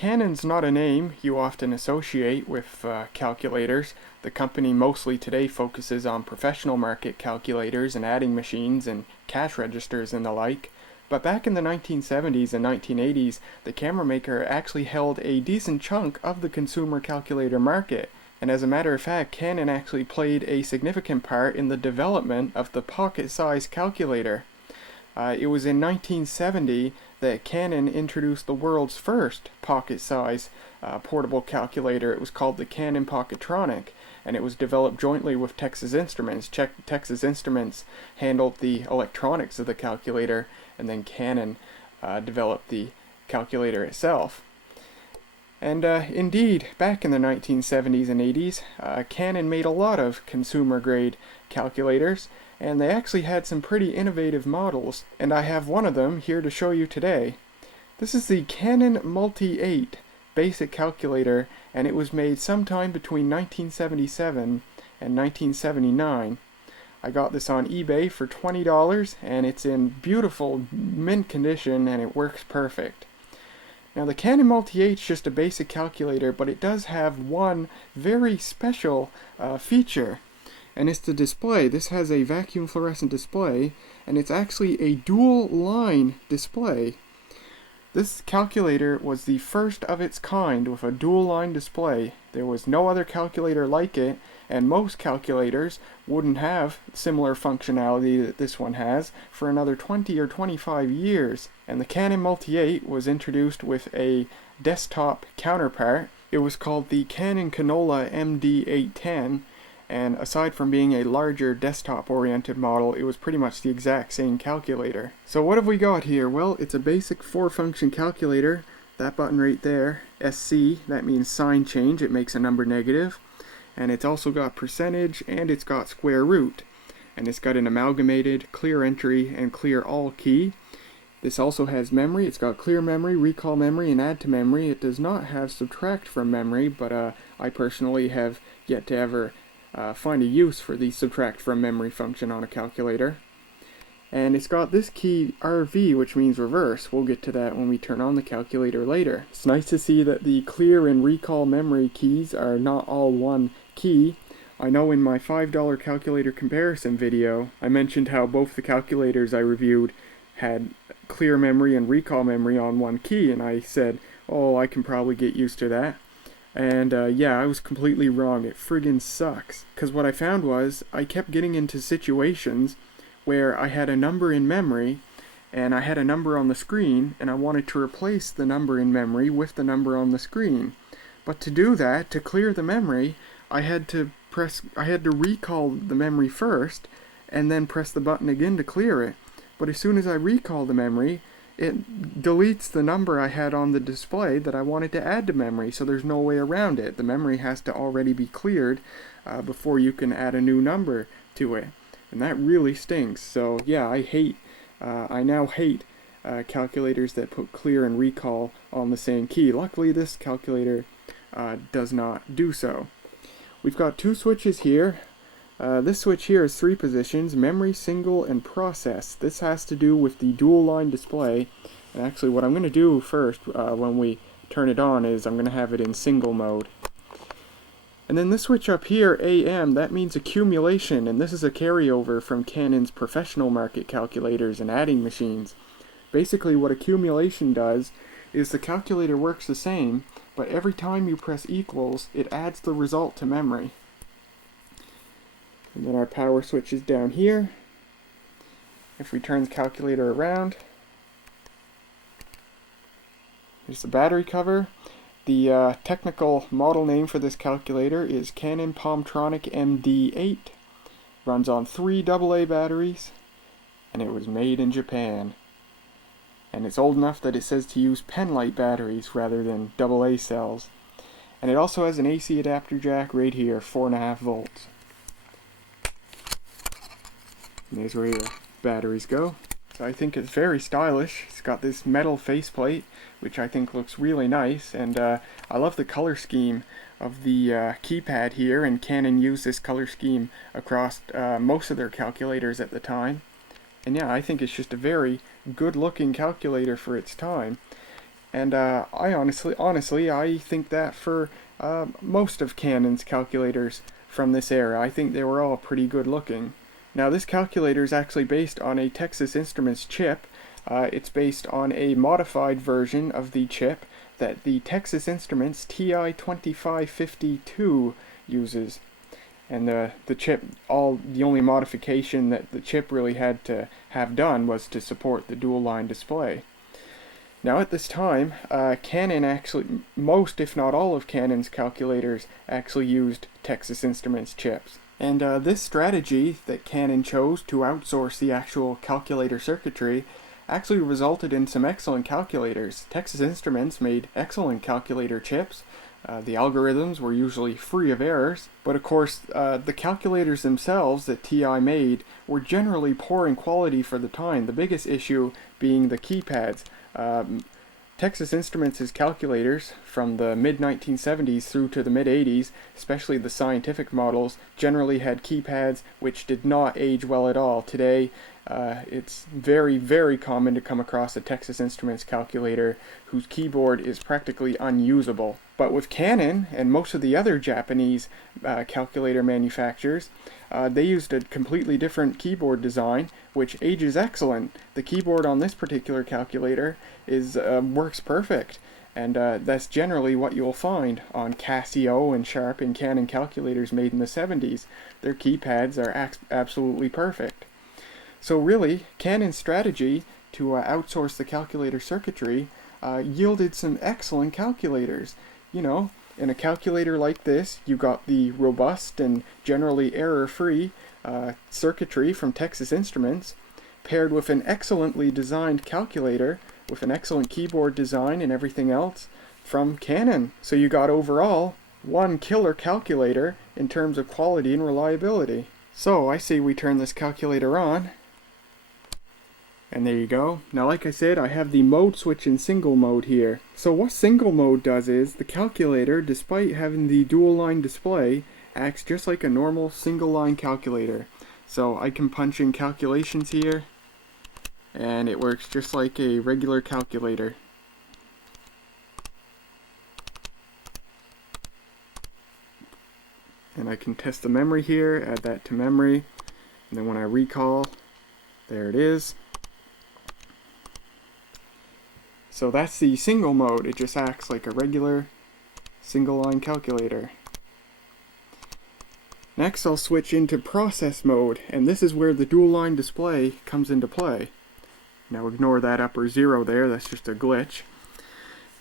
Canon's not a name you often associate with calculators. The company mostly today focuses on professional market calculators and adding machines and cash registers and the like. But back in the 1970s and 1980s, the camera maker actually held a decent chunk of the consumer calculator market. And as a matter of fact, Canon actually played a significant part in the development of the pocket-sized calculator. It was in 1970 that Canon introduced the world's first pocket-size portable calculator. It was called the Canon Pocketronic, and it was developed jointly with Texas Instruments. Texas Instruments handled the electronics of the calculator, and then Canon developed the calculator itself. And indeed, back in the 1970s and 80s, Canon made a lot of consumer-grade calculators, and they actually had some pretty innovative models, and I have one of them here to show you today. This is the Canon Multi 8 basic calculator, and it was made sometime between 1977 and 1979. I got this on eBay for $20, and it's in beautiful mint condition, and it works perfect. Now the Canon Multi 8 is just a basic calculator, but it does have one very special feature, and it's the display. This has a vacuum fluorescent display, and it's actually a dual line display. This calculator was the first of its kind with a dual line display. There was no other calculator like it, and most calculators wouldn't have similar functionality that this one has for another 20 or 25 years. And the Canon Multi 8 was introduced with a desktop counterpart. It was called the Canon Canola MD810, and aside from being a larger desktop-oriented model, it was pretty much the exact same calculator. So what have we got here? Well, it's a basic 4-function calculator. That button right there, SC, that means sign change. It makes a number negative. And it's also got percentage, and it's got square root. And it's got an amalgamated clear entry and clear all key. This also has memory. It's got clear memory, recall memory, and add to memory. It does not have subtract from memory, but I personally have yet to ever find a use for the subtract from memory function on a calculator. And it's got this key RV, which means reverse. We'll get to that when we turn on the calculator later. It's nice to see that the clear and recall memory keys are not all one key. I know in my $5 calculator comparison video, I mentioned how both the calculators I reviewed had clear memory and recall memory on one key, and I said, oh, I can probably get used to that. And yeah, I was completely wrong. It friggin' sucks. Because what I found was, I kept getting into situations where I had a number in memory, and I had a number on the screen, and I wanted to replace the number in memory with the number on the screen. But to do that, to clear the memory, I had to recall the memory first, and then press the button again to clear it. But as soon as I recall the memory, it deletes the number I had on the display that I wanted to add to memory, so there's no way around it. The memory has to already be cleared before you can add a new number to it. And that really stinks. So yeah, I now hate calculators that put clear and recall on the same key. Luckily this calculator does not do so. We've got two switches here. This switch here is 3 positions: memory, single, and process. This has to do with the dual line display. And actually what I'm going to do first when we turn it on is I'm going to have it in single mode. And then this switch up here, AM, that means accumulation, and this is a carryover from Canon's professional market calculators and adding machines. Basically what accumulation does is the calculator works the same, but every time you press equals, it adds the result to memory. And then our power switch is down here. If we turn the calculator around, here's the battery cover. The technical model name for this calculator is Canon Palmtronic MD8. Runs on 3 AA batteries, and it was made in Japan. And it's old enough that it says to use penlight batteries rather than AA cells. And it also has an AC adapter jack right here, 4.5 volts. And there's where your batteries go. So I think it's very stylish. It's got this metal faceplate, which I think looks really nice, and I love the color scheme of the keypad here, and Canon used this color scheme across most of their calculators at the time. And yeah, I think it's just a very good looking calculator for its time. And I honestly, I think that for most of Canon's calculators from this era, I think they were all pretty good looking. Now, this calculator is actually based on a Texas Instruments chip. It's based on a modified version of the chip that the Texas Instruments TI-2552 uses. And the chip, the only modification that the chip really had to have done was to support the dual line display. Now at this time, Canon actually, most if not all of Canon's calculators actually used Texas Instruments chips. And this strategy that Canon chose to outsource the actual calculator circuitry actually resulted in some excellent calculators. Texas Instruments made excellent calculator chips. The algorithms were usually free of errors, but of course the calculators themselves that TI made were generally poor in quality for the time, the biggest issue being the keypads. Texas Instruments' calculators from the mid-1970s through to the mid-80s, especially the scientific models, generally had keypads which did not age well at all. Today, it's very, very common to come across a Texas Instruments calculator whose keyboard is practically unusable. But with Canon and most of the other Japanese calculator manufacturers, they used a completely different keyboard design, which ages excellent. The keyboard on this particular calculator works perfect, and that's generally what you'll find on Casio and Sharp and Canon calculators made in the 70s. Their keypads are absolutely perfect. So really, Canon's strategy to outsource the calculator circuitry yielded some excellent calculators. You know, in a calculator like this, you got the robust and generally error-free circuitry from Texas Instruments, paired with an excellently designed calculator with an excellent keyboard design and everything else from Canon. So you got overall one killer calculator in terms of quality and reliability. So I say we turn this calculator on. And there you go. Now like I said, I have the mode switch in single mode here. So what single mode does is, the calculator, despite having the dual line display, acts just like a normal single line calculator. So I can punch in calculations here, and it works just like a regular calculator. And I can test the memory here, add that to memory, and then when I recall, there it is. So that's the single mode. It just acts like a regular single line calculator. Next I'll switch into process mode, and this is where the dual line display comes into play. Now ignore that upper 0 there, that's just a glitch.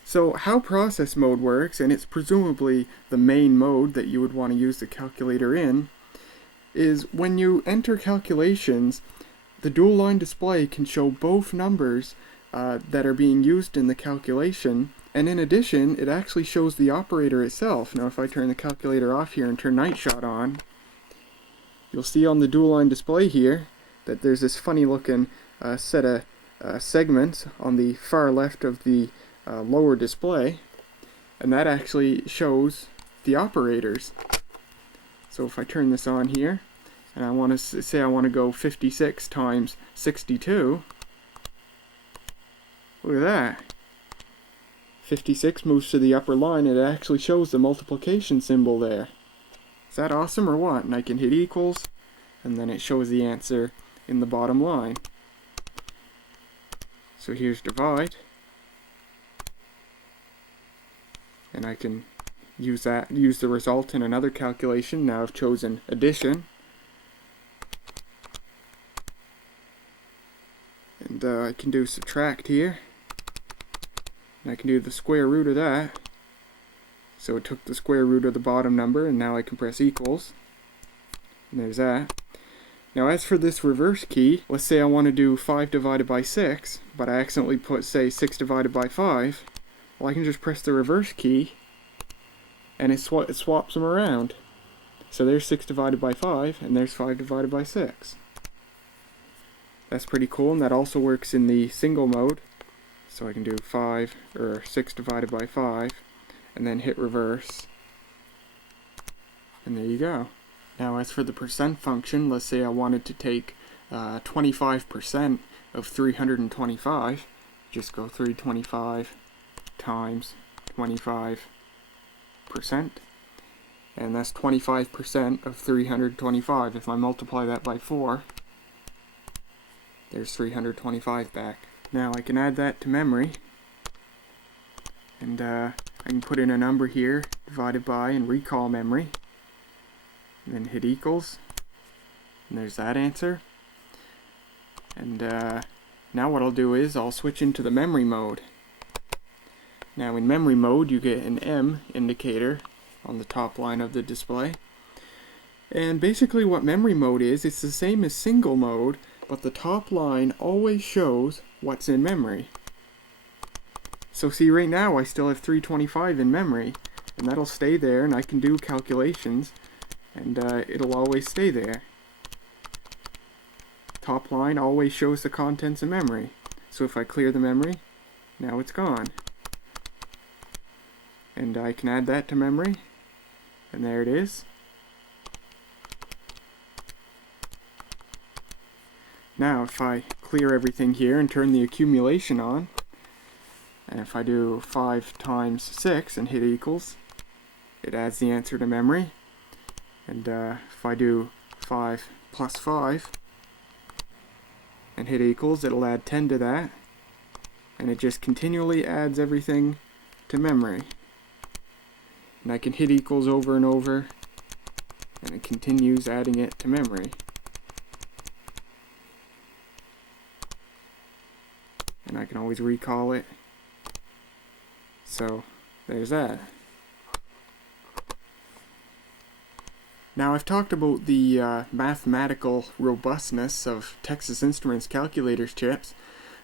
So how process mode works, and it's presumably the main mode that you would want to use the calculator in, is when you enter calculations, the dual line display can show both numbers that are being used in the calculation, and in addition it actually shows the operator itself. Now if I turn the calculator off here and turn night shot on, you'll see on the dual line display here that there's this funny looking set of segments on the far left of the lower display, and that actually shows the operators. So if I turn this on here and I want to say I want to go 56 times 62, look at that. 56 moves to the upper line, and it actually shows the multiplication symbol there. Is that awesome or what? And I can hit equals, and then it shows the answer in the bottom line. So here's divide, and I can use the result in another calculation. Now I've chosen addition, and I can do subtract here. And I can do the square root of that. So it took the square root of the bottom number, and now I can press equals. And there's that. Now as for this reverse key, let's say I want to do 5 divided by 6, but I accidentally put, say, 6 divided by 5. Well, I can just press the reverse key, and it swaps them around. So there's 6 divided by 5, and there's 5 divided by 6. That's pretty cool, and that also works in the single mode. So I can do 6 divided by 5, and then hit reverse, and there you go. Now as for the percent function, let's say I wanted to take 25% of 325, just go 325 times 25%, and that's 25% of 325. If I multiply that by 4, there's 325 back. Now I can add that to memory, and I can put in a number here, divided by, and recall memory, and then hit equals, and there's that answer. And now what I'll do is I'll switch into the memory mode. Now in memory mode you get an M indicator on the top line of the display. And basically what memory mode is, it's the same as single mode, but the top line always shows what's in memory. So see, right now I still have 325 in memory, and that'll stay there, and I can do calculations, and it'll always stay there. Top line always shows the contents in memory. So if I clear the memory, now it's gone. And I can add that to memory, and there it is. Now if I clear everything here and turn the accumulation on, and if I do 5 times 6 and hit equals, it adds the answer to memory. And if I do 5 plus 5 and hit equals, it'll add 10 to that, and it just continually adds everything to memory. And I can hit equals over and over, and it continues adding it to memory. And I can always recall it. So there's that. Now I've talked about the mathematical robustness of Texas Instruments calculators chips,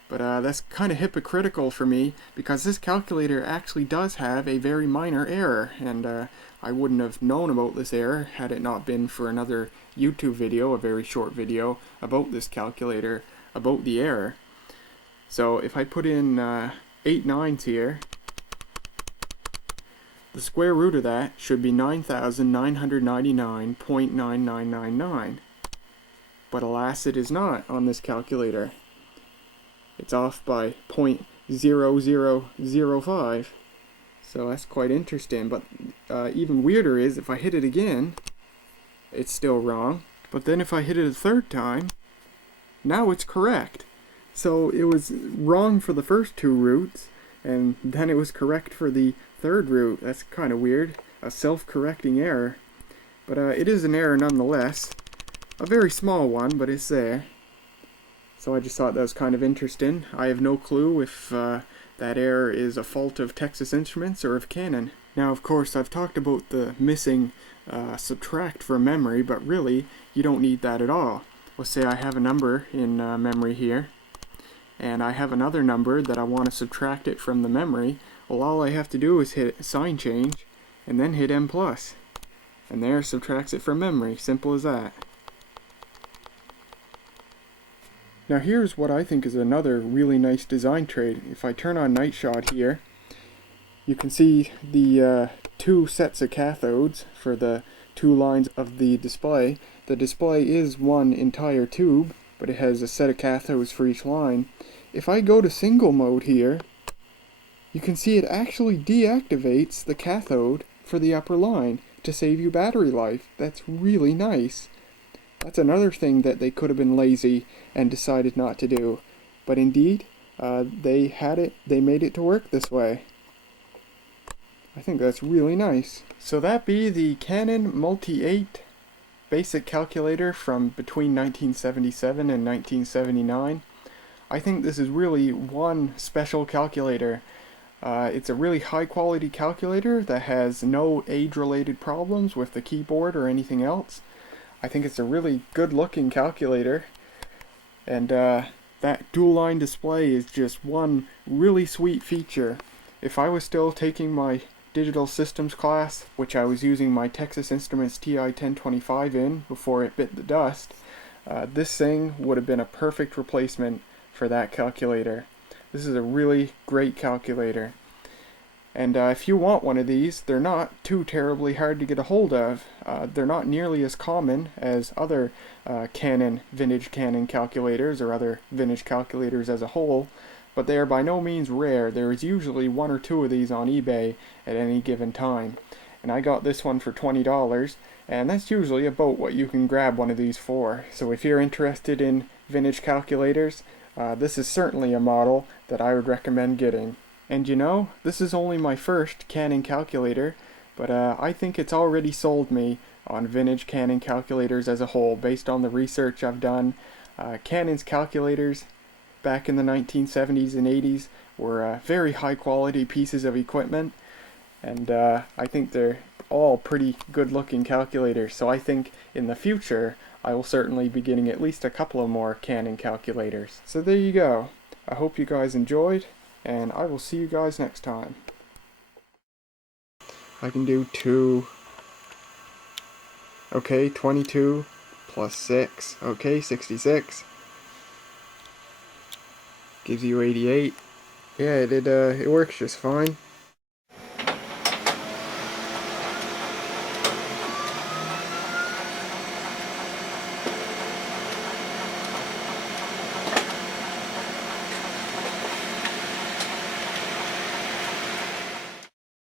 but that's kind of hypocritical for me, because this calculator actually does have a very minor error, and I wouldn't have known about this error had it not been for another YouTube video, a very short video, about this calculator, about the error. So if I put in 8 nines here, the square root of that should be 9,999.9999. But alas, it is not on this calculator. It's off by 0.0005. So that's quite interesting. But even weirder is if I hit it again, it's still wrong. But then if I hit it a third time, now it's correct. So it was wrong for the first 2 roots, and then it was correct for the third root. That's kind of weird. A self-correcting error. But it is an error nonetheless. A very small one, but it's there. So I just thought that was kind of interesting. I have no clue if that error is a fault of Texas Instruments or of Canon. Now, of course, I've talked about the missing subtract from memory, but really, you don't need that at all. Let's say I have a number in memory here, and I have another number that I want to subtract it from the memory. Well, all I have to do is hit sign change, and then hit M+. And there, subtracts it from memory. Simple as that. Now here's what I think is another really nice design trait. If I turn on night shot here, you can see the 2 sets of cathodes for the 2 lines of the display. The display is one entire tube, but it has a set of cathodes for each line. If I go to single mode here, you can see it actually deactivates the cathode for the upper line to save you battery life. That's really nice. That's another thing that they could have been lazy and decided not to do. But indeed, they made it to work this way. I think that's really nice. So that be the Canon Multi 8 basic calculator from between 1977 and 1979. I think this is really one special calculator. It's a really high quality calculator that has no age-related problems with the keyboard or anything else. I think it's a really good looking calculator, and that dual line display is just one really sweet feature. If I was still taking my digital systems class, which I was using my Texas Instruments TI 1025 in before it bit the dust, this thing would have been a perfect replacement for that calculator. This is a really great calculator. And if you want one of these, they're not too terribly hard to get a hold of. They're not nearly as common as other vintage Canon calculators or other vintage calculators as a whole. but they are by no means rare. There is usually one or two of these on eBay at any given time. And I got this one for $20, and that's usually about what you can grab one of these for. So if you're interested in vintage calculators, this is certainly a model that I would recommend getting. And you know, this is only my first Canon calculator, but I think it's already sold me on vintage Canon calculators as a whole based on the research I've done. Canon's calculators back in the 1970s and 80s were very high quality pieces of equipment, and I think they're all pretty good looking calculators, so I think in the future I will certainly be getting at least a couple of more Canon calculators. So there you go. I hope you guys enjoyed, and I will see you guys next time. I can do 2. Okay, 22 plus 6. Okay, 66. Gives you 88. Yeah, it works just fine.